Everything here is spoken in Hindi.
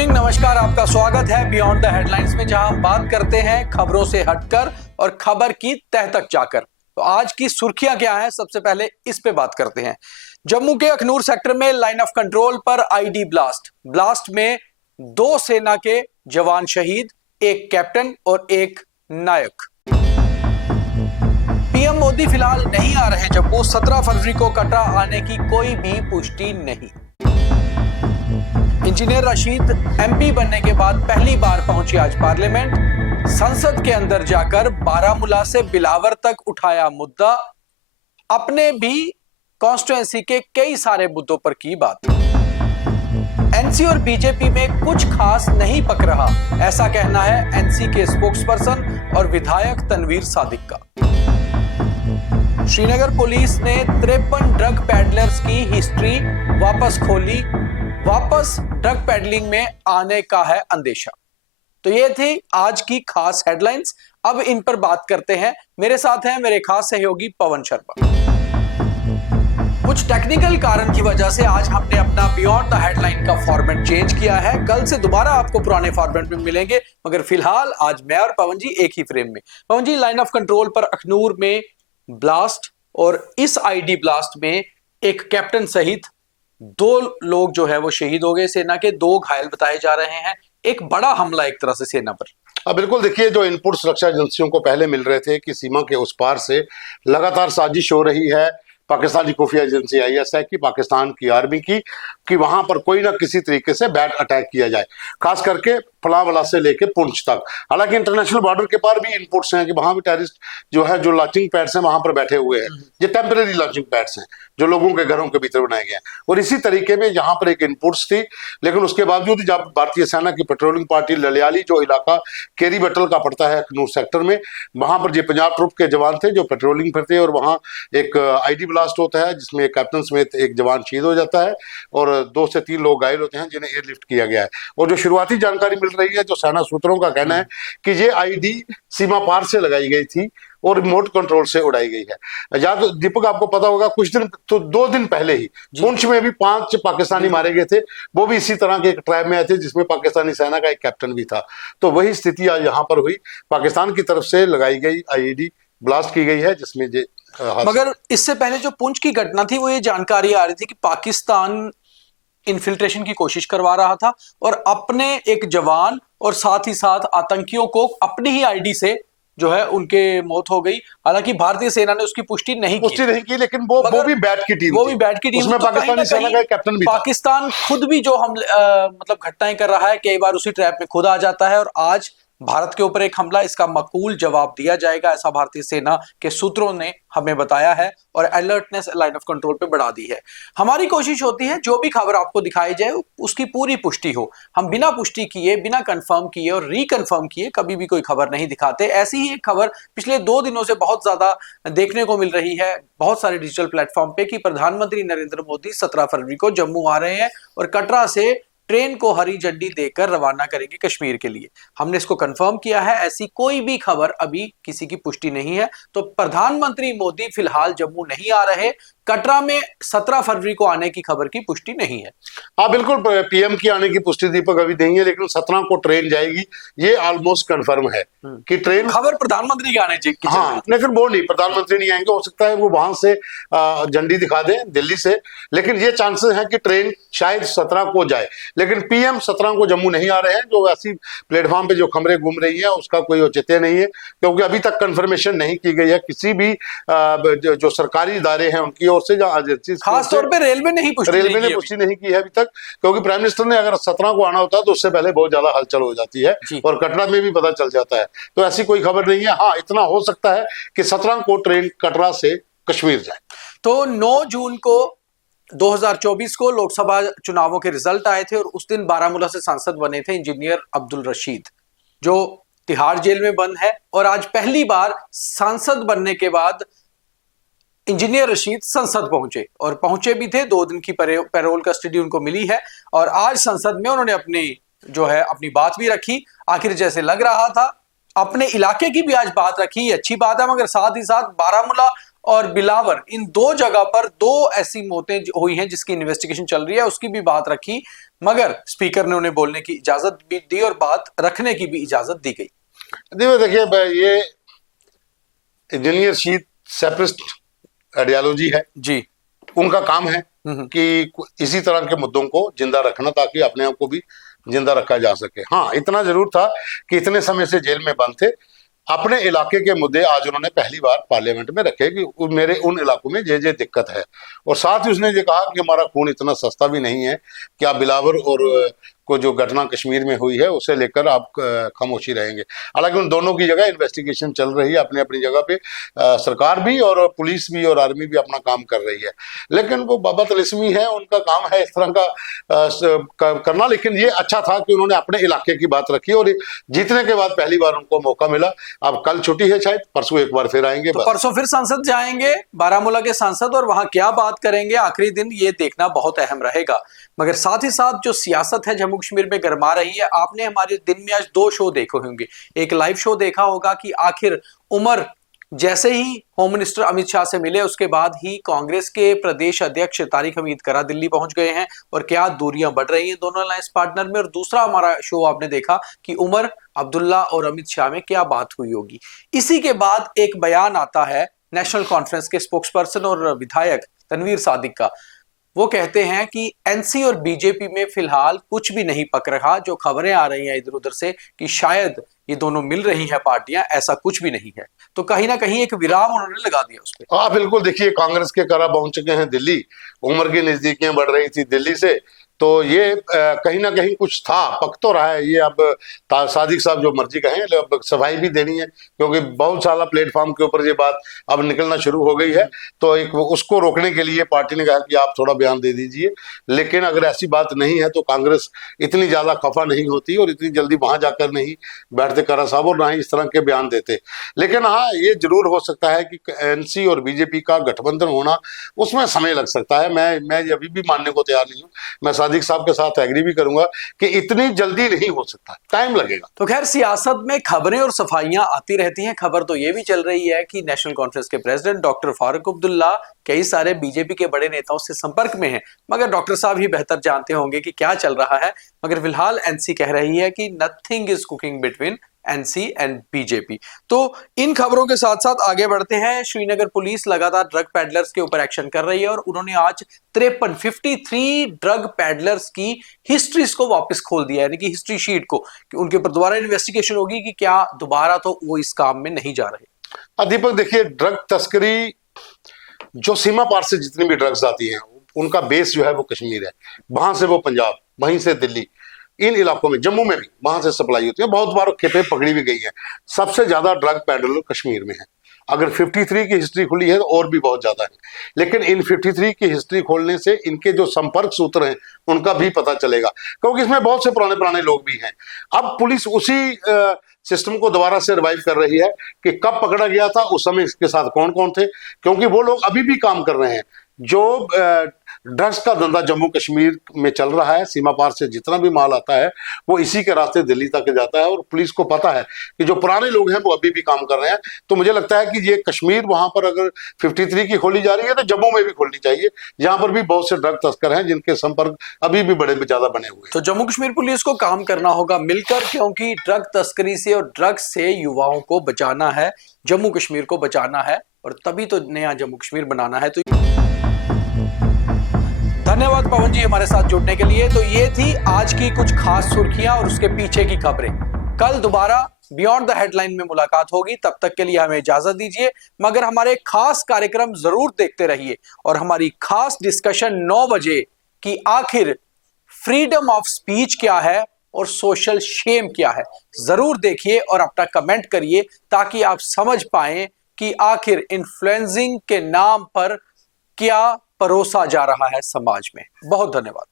इवनिंग, नमस्कार। आपका स्वागत है बियॉन्ड द हेडलाइंस में, जहां हम बात करते हैं खबरों से हटकर और खबर की तह तक जाकर। तो आज की सुर्खियां क्या हैं, सबसे पहले इस पे बात करते हैं। जम्मू के अखनूर सेक्टर में लाइन ऑफ कंट्रोल पर आईडी ब्लास्ट में 2 सेना के जवान शहीद, एक कैप्टन और एक नायक। पीएम मोदी फिलहाल नहीं आ रहे जम्मू, 17 फरवरी को कटरा आने की कोई भी पुष्टि नहीं। इंजीनियर रशीद एमपी बनने के बाद पहली बार पहुंची आज पार्लियामेंट। संसद के अंदर जाकर बारामूला से बिलावर तक उठाया मुद्दा, अपने भी कॉन्स्टिट्यूएंसी के कई सारे मुद्दों पर की बात। एनसी और बीजेपी में कुछ खास नहीं पक रहा, ऐसा कहना है एनसी के स्पोक्सपर्सन और विधायक तनवीर सादिक का। श्रीनगर पुलिस ने 53 ड्रग पैडलर्स की हिस्ट्री वापस खोली, वापस ड्रग पेडलिंग में आने का है अंदेशा। तो ये थी आज की खास हेडलाइंस। अब इन पर बात करते हैं। मेरे साथ हैं मेरे खास सहयोगी पवन शर्मा। कुछ टेक्निकल कारण की वजह से आज हमने अपना बियॉन्ड द हेडलाइन का फॉर्मेट चेंज किया है। कल से दोबारा आपको पुराने फॉर्मेट में मिलेंगे, मगर फिलहाल आज मैं और पवन जी एक ही फ्रेम में। पवन जी, लाइन ऑफ कंट्रोल पर अखनूर में ब्लास्ट और इस आईडी ब्लास्ट में एक कैप्टन सहित 2 लोग जो है वो शहीद हो गए, सेना के 2 घायल बताए जा रहे हैं। एक बड़ा हमला एक तरह से सेना पर। बिल्कुल, देखिए, जो इनपुट सुरक्षा एजेंसियों को पहले मिल रहे थे कि सीमा के उस पार से लगातार साजिश हो रही है पाकिस्तानी खुफिया एजेंसी आईएसआई की, पाकिस्तान की आर्मी की, कि वहां पर कोई ना किसी तरीके से बैट अटैक किया जाए, खास करके फलावला से लेके पुंछ तक। हालांकि इंटरनेशनल बॉर्डर के पार भी इनपुट्स हैं कि वहां भी टेररिस्ट जो है, जो लॉन्चिंग पैड्स हैं वहां पर बैठे हुए हैं। ये टेम्परेरी लॉन्चिंग पैड्स हैं जो लोगों के घरों के भीतर बनाए गए हैं। और इसी तरीके में यहाँ पर एक इनपुट्स थी, लेकिन उसके बावजूद जब भारतीय सेना की पेट्रोलिंग पार्टी ललियाली, जो इलाका केरी बटल का पड़ता है अखनूर सेक्टर में, वहां पर जो पंजाब ट्रुप के जवान थे जो पेट्रोलिंग पर थे, और वहां एक आईडी ब्लास्ट होता है जिसमें कैप्टन समेत एक जवान शहीद हो जाता है और 2 से 3 लोग घायल होते हैं जिन्हें एयरलिफ्ट किया गया है। और जो शुरुआती जानकारी मिल रही है, जो सेना सूत्रों का कहना है कि ये आईडी सीमा पार से लगाई गई थी और रिमोट कंट्रोल से उड़ाई गई है। या तो दीपक, आपको पता होगा, कुछ दिन तो 2 दिन पहले ही पुंछ में भी 5 पाकिस्तानी मारे गए थे। वो भी इसी तरह के एक ट्राइब में आए थे जिसमें पाकिस्तानी सेना का एक कैप्टन भी था। तो वही स्थिति आज यहाँ पर हुई, पाकिस्तान की तरफ से लगाई गई आईडी ब्लास्ट की गई है, जिसमें मगर इससे पहले जो पुंछ की घटना थी, वो ये जानकारी आ रही थी कि पाकिस्तान इन्फिल्ट्रेशन की कोशिश करवा रहा था और अपने एक जवान और साथ ही साथ आतंकियों को अपनी ही आईडी से जो है उनके मौत हो गई। हालांकि भारतीय सेना ने उसकी पुष्टि नहीं की, लेकिन वो भी बैट की टीम, उसमें तो पाकिस्तानी सेना का कैप्टन भी पाकिस्तान खुद भी जो हम मतलब घटनाएं कर रहा है, कई बार उसी ट्रैप में खुद आ जाता है। और आज भारत के ऊपर एक हमला, इसका माकूल जवाब दिया जाएगा, ऐसा भारतीय सेना के सूत्रों ने हमें बताया है और अलर्टनेस लाइन ऑफ कंट्रोल पे बढ़ा दी है। हमारी कोशिश होती है जो भी खबर आपको दिखाई जाए उसकी पूरी पुष्टि हो। हम बिना पुष्टि किए, बिना कंफर्म किए और रिकंफर्म किए कभी भी कोई खबर नहीं दिखाते। ऐसी ही एक खबर पिछले 2 दिनों से बहुत ज्यादा देखने को मिल रही है बहुत सारे डिजिटल प्लेटफॉर्म पे कि प्रधानमंत्री नरेंद्र मोदी 17 फरवरी को जम्मू आ रहे हैं और कटरा से ट्रेन को हरी झंडी देकर रवाना करेंगे कश्मीर के लिए। हमने इसको कंफर्म किया है, ऐसी कोई भी खबर अभी किसी की पुष्टि नहीं है। तो प्रधानमंत्री मोदी फिलहाल जम्मू नहीं आ रहे, कटरा में 17 फरवरी को आने की खबर की पुष्टि नहीं है। हाँ बिल्कुल, पीएम की आने की पुष्टि दीपक अभी नहीं है, लेकिन 17 को ट्रेन जाएगी, ये ऑलमोस्ट कंफर्म है कि ट्रेन, खबर प्रधानमंत्री के आने की। हाँ, लेकिन वो नहीं, प्रधानमंत्री नहीं आएंगे। हो सकता है वो वहां से झंडी दिखा दें दिल्ली से, लेकिन ये चांसेस हैं कि ट्रेन शायद 17 को जाए, लेकिन पीएम 17 को जम्मू नहीं आ रहे हैं। जो ऐसी प्लेटफॉर्म पे जो खबरें घूम रही है उसका कोई औचित्य नहीं है, क्योंकि अभी तक कंफर्मेशन नहीं की गई है किसी भी जो सरकारी इदारे हैं उनकी ओर से, जहां एजेंसी, खास तौर पे रेलवे ने पुष्टि नहीं की है अभी तक, क्योंकि प्राइम मिनिस्टर ने अगर 17 को आना होता तो उससे पहले बहुत ज्यादा हलचल हो जाती है और कटरा में भी पता चल जाता है। तो ऐसी कोई खबर नहीं है। हाँ, इतना हो सकता है कि 17 को ट्रेन कटरा से कश्मीर जाए। तो 9 जून को 2024 को लोकसभा चुनावों के रिजल्ट आए थे और उस दिन बारामूला से सांसद बने थे इंजीनियर अब्दुल रशीद, जो तिहाड़ जेल में बंद है। और आज पहली बार सांसद बनने के बाद इंजीनियर रशीद संसद पहुंचे और पहुंचे भी थे। 2 दिन की पैरोल कस्टडी उनको मिली है और आज संसद में उन्होंने अपनी बात भी रखी। आखिर जैसे लग रहा था अपने इलाके की भी आज बात रखी, अच्छी बात है, मगर साथ ही साथ बारामूला और बिलावर, इन दो जगह पर दो ऐसी मौतें हुई हैं जिसकी इन्वेस्टिगेशन चल रही है, उसकी भी बात रखी, मगर स्पीकर ने उन्हें बोलने की इजाजत भी दी और बात रखने की भी इजाजत दी गई। देखिए ये इंजीनियर शीत सेपरिस्ट आइडियोलॉजी है जी। उनका काम है कि इसी तरह के मुद्दों को जिंदा रखना ताकि अपने आप को भी जिंदा रखा जा सके। हाँ, इतना जरूर था कि इतने समय से जेल में बंद थे, अपने इलाके के मुद्दे आज उन्होंने पहली बार पार्लियामेंट में रखे कि मेरे उन इलाकों में ये दिक्कत है, और साथ ही उसने ये कहा कि हमारा खून इतना सस्ता भी नहीं है कि आप बिलावर और को जो घटना कश्मीर में हुई है उसे लेकर आप खामोशी रहेंगे। हालांकि उन दोनों की जगह इन्वेस्टिगेशन चल रही है अपनी अपनी जगह पे, सरकार भी और पुलिस भी और आर्मी भी अपना काम कर रही है, लेकिन वो बाबा तिलिस्मी है, उनका काम है इस तरह का करना। लेकिन ये अच्छा था कि उन्होंने अपने इलाके की बात रखी और जीतने के बाद पहली बार उनको मौका मिला। अब कल छुट्टी है, शायद परसों एक बार फिर आएंगे। तो परसों फिर संसद जाएंगे, बारामूला के सांसद, और वहां क्या बात करेंगे आखिरी दिन, ये देखना बहुत अहम रहेगा। मगर साथ ही साथ जो सियासत है जम्मू कश्मीर में गरमा रही है, आपने हमारे दिन में आज दो शो देखे होंगे। एक लाइव शो देखा होगा कि आखिर उमर जैसे ही होम मिनिस्टर अमित शाह से मिले उसके बाद ही कांग्रेस के प्रदेश अध्यक्ष तारिक हमीद करा दिल्ली पहुंच गए हैं, और क्या दूरियां बढ़ रही हैं दोनों अलायंस पार्टनर में। और दूसरा हमारा शो आपने देखा कि उमर अब्दुल्ला और अमित शाह में क्या बात हुई होगी। इसी के बाद एक बयान आता है नेशनल कॉन्फ्रेंस के स्पोक्सपर्सन और विधायक तनवीर सादिक का। वो कहते हैं कि एनसी और बीजेपी में फिलहाल कुछ भी नहीं पक रहा। जो खबरें आ रही हैं इधर उधर से कि शायद ये दोनों मिल रही हैं पार्टियां, ऐसा कुछ भी नहीं है। तो कहीं ना कहीं एक विराम उन्होंने लगा दिया उस पर। हाँ बिल्कुल, देखिए कांग्रेस के करा पहुंच चुके हैं दिल्ली, उम्र की नजदीकियां बढ़ रही थी दिल्ली से, तो ये कहीं ना कहीं कुछ था, पक तो रहा है ये। अब सादिक साहब जो मर्जी कहें, अब सफाई भी देनी है क्योंकि बहुत सारा प्लेटफॉर्म के ऊपर ये बात अब निकलना शुरू हो गई है। तो एक उसको रोकने के लिए पार्टी ने कहा कि आप थोड़ा बयान दे दीजिए, लेकिन अगर ऐसी बात नहीं है तो कांग्रेस इतनी ज्यादा खफा नहीं होती और इतनी जल्दी वहां जाकर नहीं बैठते करा साहब, और ना ही इस तरह के बयान देते। लेकिन हाँ, ये जरूर हो सकता है कि एनसी और बीजेपी का गठबंधन होना, उसमें समय लग सकता है। मैं अभी भी मानने को तैयार नहीं हूँ, मैं सादिक साहब के साथ एग्री भी करूंगा कि इतनी जल्दी नहीं हो सकता, टाइम लगेगा। तो खैर, सियासत में खबरें और सफाइयां आती रहती हैं। खबर तो ये भी चल रही है कि नेशनल कॉन्फ्रेंस के प्रेसिडेंट डॉक्टर फारूक अब्दुल्ला कई सारे बीजेपी के बड़े नेताओं से संपर्क में हैं, मगर डॉक्टर साहब ही बेहतर जानते होंगे कि क्या चल रहा है। मगर फिलहाल एनसी कह रही है कि nothing is cooking between NC and BJP. तो इन खबरों के साथ साथ आगे बढ़ते हैं। श्रीनगर पुलिस लगातार ड्रग पैडलर्स के ऊपर एक्शन कर रही है और उन्होंने आज 53 ड्रग पैडलर्स की हिस्ट्रीज को वापस खोल दिया, यानी कि हिस्ट्री शीट को, कि उनके ऊपर दोबारा इन्वेस्टिगेशन होगी कि क्या दोबारा तो वो इस काम में नहीं जा रहे। दीपक, देखिए ड्रग तस्करी, जो सीमा पार से जितनी भी ड्रग्स आती हैं उनका बेस जो है वो कश्मीर है, वहां से वो पंजाब, वहीं से दिल्ली, इन इलाकों में, जम्मू में भी वहां से सप्लाई होती है। बहुत बार खेपें पकड़ी भी गई है। सबसे ज्यादा ड्रग पैडलर कश्मीर में है। अगर 53 की हिस्ट्री खुली है तो और भी बहुत ज्यादा है, लेकिन इन 53 की हिस्ट्री खोलने से इनके जो संपर्क सूत्र हैं उनका भी पता चलेगा, क्योंकि इसमें बहुत से पुराने पुराने लोग भी हैं। अब पुलिस उसी सिस्टम को दोबारा से रिवाइव कर रही है कि कब पकड़ा गया था, उस समय इसके साथ कौन कौन थे, क्योंकि वो लोग अभी भी काम कर रहे हैं। जो ड्रग्स का धंधा जम्मू कश्मीर में चल रहा है, सीमा पार से जितना भी माल आता है वो इसी के रास्ते दिल्ली तक जाता है, और पुलिस को पता है कि जो पुराने लोग हैं वो अभी भी काम कर रहे हैं। तो मुझे लगता है कि ये कश्मीर वहां पर अगर 53 की खोली जा रही है तो जम्मू में भी खोलनी चाहिए, जहां पर भी बहुत से ड्रग तस्कर हैं जिनके संपर्क अभी भी बड़े ज्यादा बने हुए हैं। तो जम्मू कश्मीर पुलिस को काम करना होगा मिलकर, क्योंकि ड्रग तस्करी से और ड्रग्स से युवाओं को बचाना है, जम्मू कश्मीर को बचाना है, और तभी तो नया जम्मू कश्मीर बनाना है। तो धन्यवाद पवन जी हमारे साथ जुड़ने के लिए। तो ये थी आज की कुछ खास सुर्खियां और उसके पीछे की खबरें। कल दोबारा बियॉन्ड द हेडलाइन में मुलाकात होगी, तब तक के लिए हमें इजाजत दीजिए। मगर हमारे खास कार्यक्रम जरूर देखते रहिए, और हमारी खास डिस्कशन 9 बजे कि आखिर फ्रीडम ऑफ स्पीच क्या है और सोशल शेम क्या है, जरूर देखिए और अपना कमेंट करिए, ताकि आप समझ पाएं कि आखिर इन्फ्लुएंसिंग के नाम पर क्या परोसा जा रहा है समाज में। बहुत धन्यवाद।